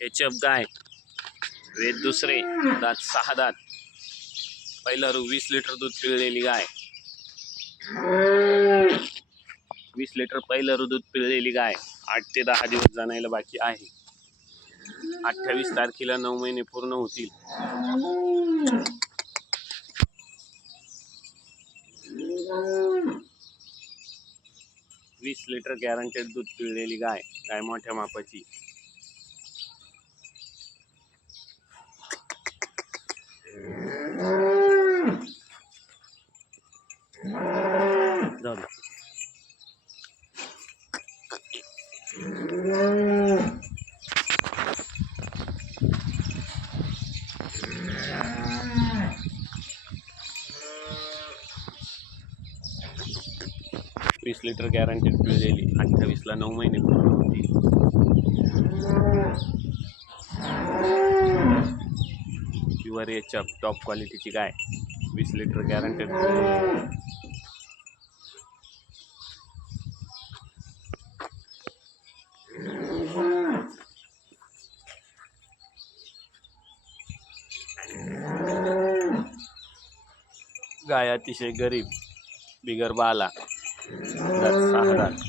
H गाय वेद दुसरे दात सहा दात. पहिला रू वीस लिटर दूध पिळलेली गाय. वीस लिटर पहिलं रू दूध पिळलेली गाय. आठ ते दहा दिवस जाणायला बाकी आहे. अठ्ठावीस तारखेला नऊ महिने पूर्ण होतील. वीस लिटर गॅरंटेड दूध पिळलेली गाय गाय मोठ्या मापाची. जाऊ दे. वीस लिटर गॅरंटेड पिळलेली अठ्ठावीसला नऊ महिने पूर्ण होती प्युअर याच्या टॉप क्वालिटीची गाय वीस लिटर गॅरंटेड गाय अतिशय गरीब बिगर बाला दात सहा दात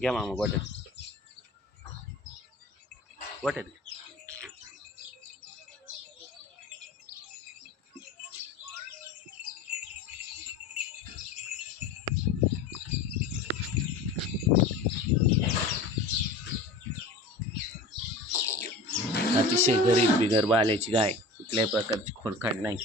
घ्या मामा गोट्यात गोट्यात अतिशय गरीब बिगर बाल्याची गाय कुठल्याही प्रकारची खोडखाड नाही.